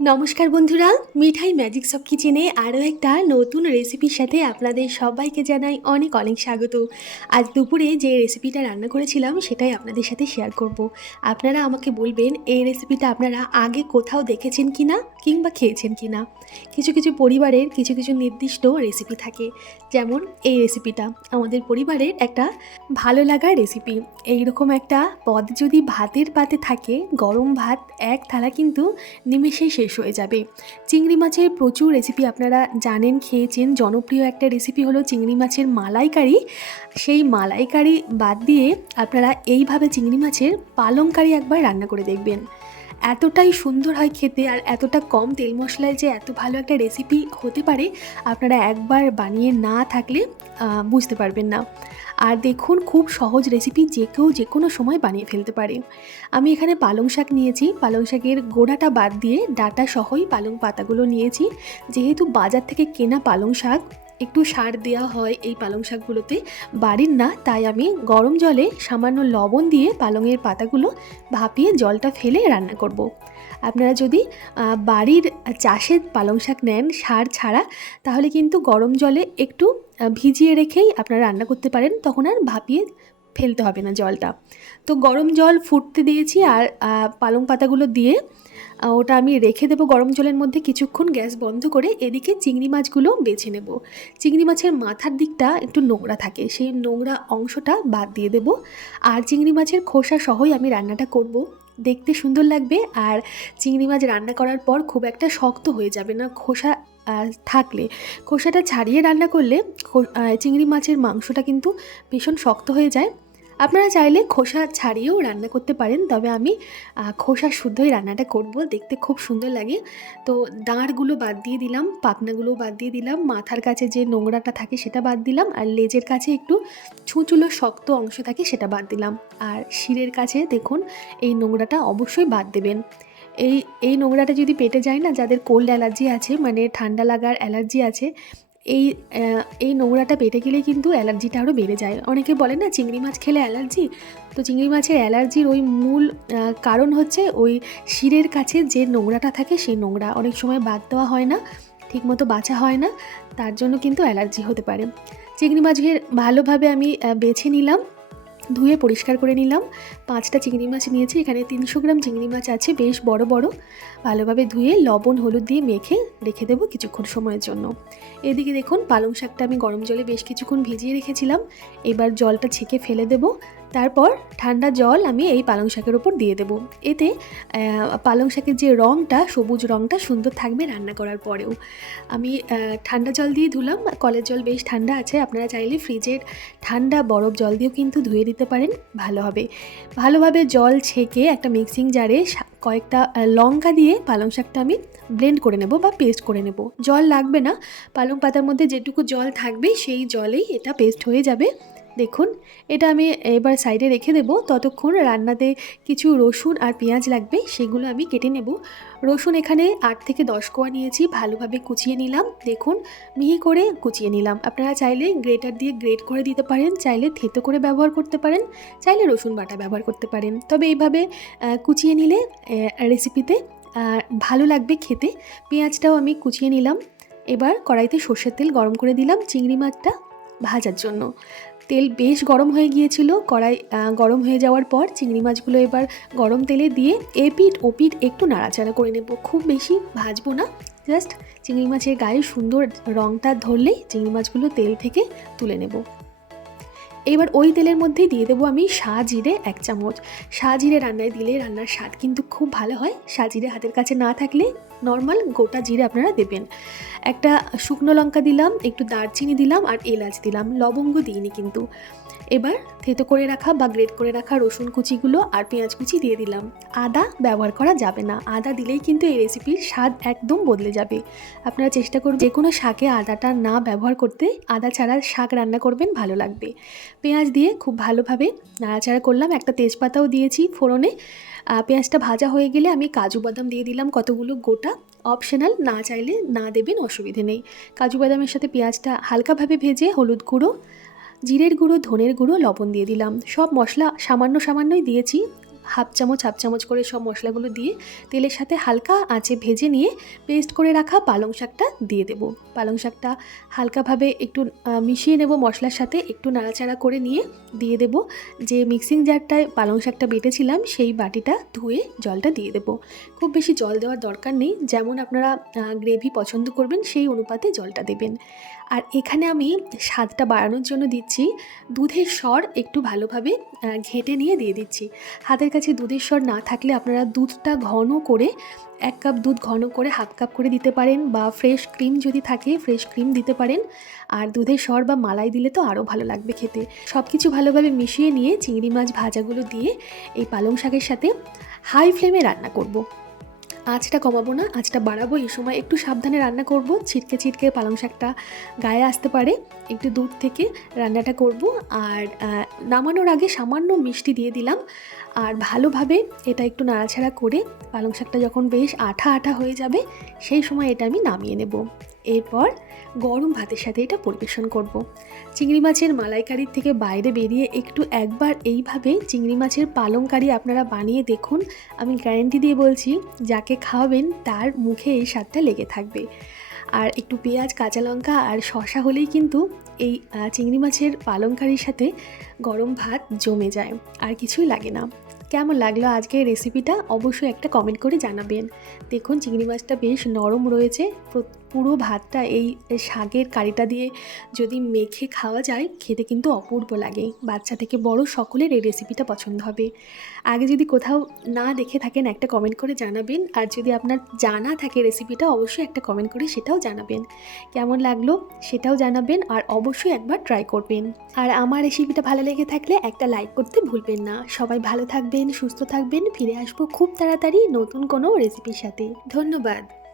নমস্কার বন্ধুরা, মিঠাই ম্যাজিক সব কিচেনে আরও একটা নতুন রেসিপির সাথে আপনাদের সবাইকে জানাই অনেক অনেক স্বাগত। আজ দুপুরে যে রেসিপিটা রান্না করেছিলাম, সেটাই আপনাদের সাথে শেয়ার করব। আপনারা আমাকে বলবেন, এই রেসিপিটা আপনারা আগে কোথাও দেখেছেন কি না কিংবা খেয়েছেন কি না কিছু কিছু পরিবারের কিছু কিছু নির্দিষ্ট রেসিপি থাকে। যেমন, এই রেসিপিটা আমাদের পরিবারের একটা ভালো লাগার রেসিপি এইরকম একটা পদ যদি ভাতের পাতে থাকে, গরম ভাত এক থালা কিন্তু নিমেষেই শেষ হয়ে যাবে। চিংড়ি মাছের প্রচুর রেসিপি আপনারা জানেন, খেয়েছেন। জনপ্রিয় একটা রেসিপি হলো চিংড়ি মাছের মালাইকারি। সেই মালাইকারি বাদ দিয়ে আপনারা এইভাবে চিংড়ি মাছের পালংকারি একবার রান্না করে দেখবেন। এতটাই সুন্দর হয় খেতে আর এতটা কম তেল মশলায় যে এত ভালো একটা রেসিপি হতে পারে, আপনারা একবার বানিয়ে না থাকলে বুঝতে পারবেন না। আর দেখুন, খুব সহজ রেসিপি যে কেউ যে কোনো সময় বানিয়ে ফেলতে পারে। আমি এখানে পালং শাক নিয়েছি। পালং শাকের গোড়াটা বাদ দিয়ে ডাটা সহই পালং পাতাগুলো নিয়েছি। যেহেতু বাজার থেকে কেনা পালং শাক একটু সার দেওয়া হয় এই পালং শাকগুলোতে বাড়ির না, তাই আমি গরম জলে সামান্য লবণ দিয়ে পালংয়ের পাতাগুলো ভাপিয়ে জলটা ফেলে রান্না করব। আপনারা যদি বাড়ির চাষের পালং শাক নেন সার ছাড়া, তাহলে কিন্তু গরম জলে একটু ভিজিয়ে রেখেই আপনারা রান্না করতে পারেন, তখন আর ভাপিয়ে ফেলতে হবে না জলটা তো গরম জল ফুটতে দিয়েছি আর পালং পাতাগুলো দিয়ে ওটা আমি রেখে দেবো গরম জলের মধ্যে কিছুক্ষণ গ্যাস বন্ধ করে এদিকে চিংড়ি মাছগুলো বেছে নেব। চিংড়ি মাছের মাথার দিকটা একটু নোংরা থাকে, সেই নোংরা অংশটা বাদ দিয়ে দেব। আর চিংড়ি মাছের খোসা সহই আমি রান্নাটা করব। দেখতে সুন্দর লাগবে আর চিংড়ি মাছ রান্না করার পর খুব একটা শক্ত হয়ে যাবে না খোসা থাকলে। খোসাটা ছাড়িয়ে রান্না করলে চিংড়ি মাছের মাংসটা কিন্তু ভীষণ শক্ত হয়ে যায়। আপনারা চাইলে খোসা ছাড়িয়েও রান্না করতে পারেন, তবে আমি খোসা শুদ্ধই রান্নাটা করব, দেখতে খুব সুন্দর লাগে। তো দাঁড়গুলো বাদ দিয়ে দিলাম, পাখনাগুলো বাদ দিয়ে দিলাম, মাথার কাছে যে নোংরাটা থাকে সেটা বাদ দিলাম, আর লেজের কাছে একটু ছুঁচুলো শক্ত অংশ থাকে সেটা বাদ দিলাম। আর শিরের কাছে দেখুন, এই নোংরাটা অবশ্যই বাদ দেবেন। এই এই নোংরাটা যদি পেটে যায় না, যাদের কোল্ড অ্যালার্জি আছে মানে ঠান্ডা লাগার অ্যালার্জি আছে এই এই নোংরাটা পেটে গেলে কিন্তু অ্যালার্জিটা আরও বেড়ে যায়। অনেকে বলে না, চিংড়ি মাছ খেলে অ্যালার্জি? তো চিংড়ি মাছের অ্যালার্জির ওই মূল কারণ হচ্ছে ওই শিরের কাছে যে নোংরাটা থাকে সেই নোংরা। অনেক সময় বাদ দেওয়া হয় না, ঠিকমতো বাছা হয় না, তার জন্য কিন্তু অ্যালার্জি হতে পারে। চিংড়ি মাছের ভালোভাবে আমি বেছে নিলাম। ধুয়ে পরিষ্কার করে নিলাম। পাঁচটা চিংড়ি মাছ নিয়েছি, এখানে তিনশো গ্রাম চিংড়ি মাছ আছে, বেশ বড় বড়। ভালোভাবে ধুয়ে লবণ, হলুদ দিয়ে মেখে রেখে দেবো কিছুক্ষণ সময়ের জন্য। এদিকে দেখুন, পালং শাকটা আমি গরম জলে বেশ কিছুক্ষণ ভিজিয়ে রেখেছিলাম। এবার জলটা ছেঁকে ফেলে দেব। তারপর ঠান্ডা জল আমি এই পালং শাকের ওপর দিয়ে দেব। এতে পালং শাকের যে রঙটা সবুজ রঙটা সুন্দর থাকবে রান্না করার পরেও। আমি ঠান্ডা জল দিয়ে ধুলাম। কলের জল বেশ ঠান্ডা আছে, আপনারা চাইলে ফ্রিজের ঠান্ডা বরফ জল দিয়েও কিন্তু ধুয়ে দিতে পারেন, ভালো হবে। ভালোভাবে জল ছেঁকে একটা মিক্সিং জারে কয়েকটা লঙ্কা দিয়ে পালং শাকটা আমি ব্লেন্ড করে নেব বা পেস্ট করে নেব। জল লাগবে না, পালং পাতার মধ্যে যেটুকু জল থাকবে সেই জলেই এটা পেস্ট হয়ে যাবে। দেখুন, এটা আমি এবার সাইডে রেখে দেবো। ততক্ষণ রান্নাতে কিছু রসুন আর পেঁয়াজ লাগবে, সেগুলো আমি কেটে নেব। রসুন এখানে আট থেকে দশ কোয়া নিয়েছি, ভালোভাবে কুচিয়ে নিলাম। দেখুন, মিহি করে কুচিয়ে নিলাম। আপনারা চাইলে গ্রেটার দিয়ে গ্রেট করে দিতে পারেন, চাইলে থেতো করে ব্যবহার করতে পারেন, চাইলে রসুন বাটা ব্যবহার করতে পারেন। তবে এইভাবে কুচিয়ে নিলে রেসিপিতে ভালো লাগবে খেতে। পেঁয়াজটাও আমি কুচিয়ে নিলাম। এবার কড়াইতে সর্ষের তেল গরম করে দিলাম চিংড়ি মাছটা ভাজার জন্য। তেল বেশ গরম হয়ে গিয়েছিল। কড়াই গরম হয়ে যাওয়ার পর চিংড়ি মাছগুলো এবার গরম তেলে দিয়ে এপিট ওপিট একটু নাড়াচাড়া করে নেব। খুব বেশি ভাজবো না, জাস্ট চিংড়ি মাছের গায়ে সুন্দর রঙটা ধরলেই চিংড়ি মাছগুলো তেল থেকে তুলে নেব। এবার ওই তেলের মধ্যে দিয়ে দেবো আমি জিরে এক চামচ। জিরে রান্নায় দিলে রান্নার স্বাদ কিন্তু খুব ভালো হয়। জিরে হাতের কাছে না থাকলে নর্মাল গোটা জিরে আপনারা দেবেন। একটা শুকনো লঙ্কা দিলাম, একটু দারচিনি দিলাম আর এলাচ দিলাম। লবঙ্গ দিইনি কিন্তু। এবার থেতো করে রাখা বা গ্রেট করে রাখা রসুন কুচিগুলো আর পেঁয়াজ কুচি দিয়ে দিলাম। আদা ব্যবহার করা যাবে না। আদা দিলেই কিন্তু এই রেসিপির স্বাদ একদম বদলে যাবে। আপনারা চেষ্টা করুন যে কোনো শাকে আদাটা না ব্যবহার করতে। আদা ছাড়া শাক রান্না করবেন, ভালো লাগবে। পেঁয়াজ দিয়ে খুব ভালোভাবে নাড়াচাড়া করলাম। একটা তেজপাতাও দিয়েছি ফোড়নে। পেঁয়াজটা ভাজা হয়ে গেলে আমি কাজু বাদাম দিয়ে দিলাম কতগুলো গোটা। অপশনাল না চাইলে না দেবেন, অসুবিধে নেই। কাজু বাদামের সাথে পেঁয়াজটা হালকাভাবে ভেজে হলুদ গুঁড়ো জিরের গুঁড়ো ধনের গুঁড়ো লবণ দিয়ে দিলাম। সব মশলা সামান্য সামান্যই দিয়েছি। হাফ চামচ হাফ চামচ করে সব মশলাগুলো দিয়ে তেলের সাথে হালকা আঁচে ভেজে নিয়ে পেস্ট করে রাখা পালং শাকটা দিয়ে দেব। পালং শাকটা হালকাভাবে একটু মিশিয়ে নেব মশলার সাথে, একটু নাড়াচাড়া করে নিয়ে দিয়ে দেব। যে মিক্সিং জারটায় পালং শাকটা বেটেছিলাম, সেই বাটিটা ধুয়ে জলটা দিয়ে দেব। খুব বেশি জল দেওয়ার দরকার নেই, যেমন আপনারা গ্রেভি পছন্দ করবেন, সেই অনুপাতে জলটা দেবেন। আর এখানে আমি স্বাদটা বাড়ানোর জন্য দিচ্ছি দুধের স্বর একটু ভালোভাবে ঘেঁটে নিয়ে দিয়ে দিচ্ছি। হাতের কাছে দুধের স্বর না থাকলে আপনারা দুধটা ঘন করে, এক কাপ দুধ ঘন করে হাফ কাপ করে দিতে পারেন বা ফ্রেশ ক্রিম যদি থাকে, ফ্রেশ ক্রিম দিতে পারেন আর দুধের স্বর বা মালাই দিলে তো আরও ভালো লাগবে খেতে সব কিছু ভালোভাবে মিশিয়ে নিয়ে চিংড়ি মাছ ভাজাগুলো দিয়ে এই পালং শাকের সাথে হাই ফ্লেমে রান্না করব। আঁচটা কমাবো না আঁচটা বাড়াবো। এই সময় একটু সাবধানে রান্না করব। ছিটকে ছিটকে পালং শাকটা গায়ে আসতে পারে। একটু দূর থেকে রান্নাটা করব। আর নামানোর আগে সামান্য মিষ্টি দিয়ে দিলাম। আর ভালোভাবে এটা একটু নাড়াছাড়া করে পালং শাকটা যখন বেশ আঠা আঠা হয়ে যাবে, সেই সময় এটা আমি নামিয়ে নেব। এরপর গরম ভাতের সাথে এটা পরিবেশন করব। চিংড়ি মাছের মালাইকারির থেকে বাইরে বেরিয়ে একটু একবার এইভাবে চিংড়ি মাছের পালংকারি আপনারা বানিয়ে দেখুন। আমি গ্যারেন্টি দিয়ে বলছি, যাকে খাওয়াবেন তার মুখে এই স্বাদটা লেগে থাকবে। আর একটু পেঁয়াজ, কাঁচা লঙ্কা আর শশা হলেই কিন্তু এই চিংড়ি মাছের পালংকারির সাথে গরম ভাত জমে যায়, আর কিছুই লাগে না। কেমন লাগল আজকের রেসিপিটা অবশ্যই একটা কমেন্ট করে জানাবেন। দেখুন, চিংড়ি মাছটা বেশ নরম রয়েছে পুরো ভাতটা এই শাকের কারিটা দিয়ে যদি মেখে খাওয়া যায়, খেতে কিন্তু অপূর্ব লাগে। বাচ্চা থেকে বড় সকলের এই রেসিপিটা পছন্দ হবে। আগে যদি কোথাও না দেখে থাকেন, একটা কমেন্ট করে জানাবেন। আর যদি আপনার জানা থাকে রেসিপিটা অবশ্যই একটা কমেন্ট করে সেটাও জানাবেন। কেমন লাগল সেটাও জানাবেন আর অবশ্যই একবার ট্রাই করবেন। আর আমার রেসিপিটা ভালো লেগে থাকলে একটা লাইক করতে ভুলবেন না। সবাই ভালো থাকবেন, সুস্থ থাকবেন। ফিরে আসব খুব তাড়াতাড়ি নতুন কোনো রেসিপির সাথে। ধন্যবাদ।